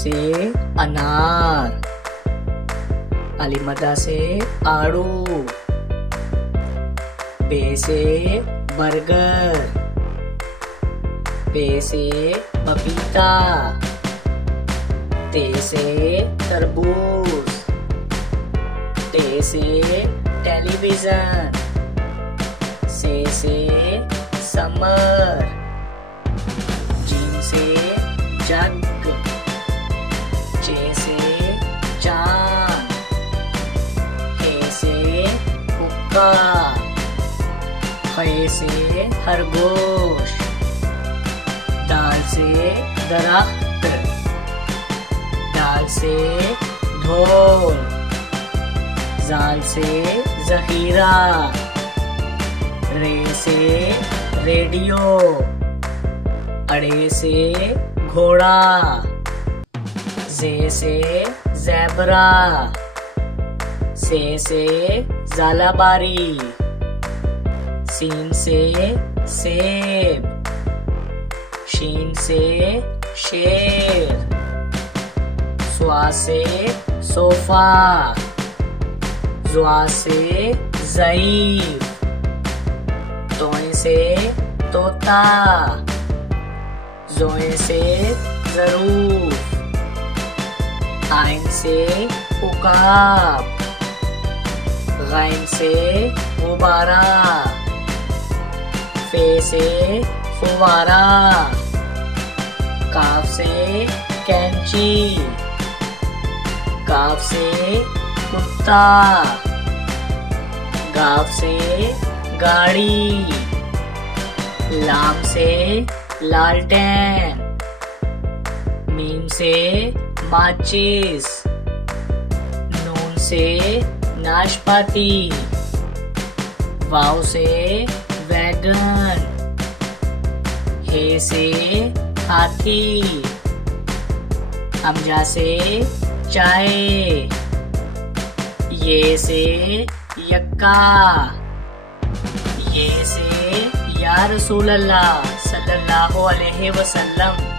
से अनार, अलिमदा से आड़ू, बे से बर्गर, पे से पपीता, ते से तरबूज, ते से टेलीविजन, से समर, जीन से जग, चे से चांद, हे से हुक्का, खे से खरगोश, दाल से दरख्त, दाल से ढोल, जाल से जखीरा, रे से रेडियो, अड़े से घोड़ा, जे से ज़ेबरा, से ज़ालाबारी, सीन से सेब, शीन से शेर, स्वा से सोफा, ज़्वा से ज़ईफ, तोए से तोता, ज़ोए से ज़रूफ, आइन से उकाब, गैन से गुब्बारा, फे से फुवारा, काफ से कैंची, काफ से कुत्ता, गाफ से गाड़ी, लाम से लालटेन, मीम से माचिस, नून से नाशपाती, वाव से वैगन, हे से हाथी, हमजा से चाय, ये से यक्का, ये से या रसूल अल्लाह सल्लल्लाहु अलैहि वसल्लम।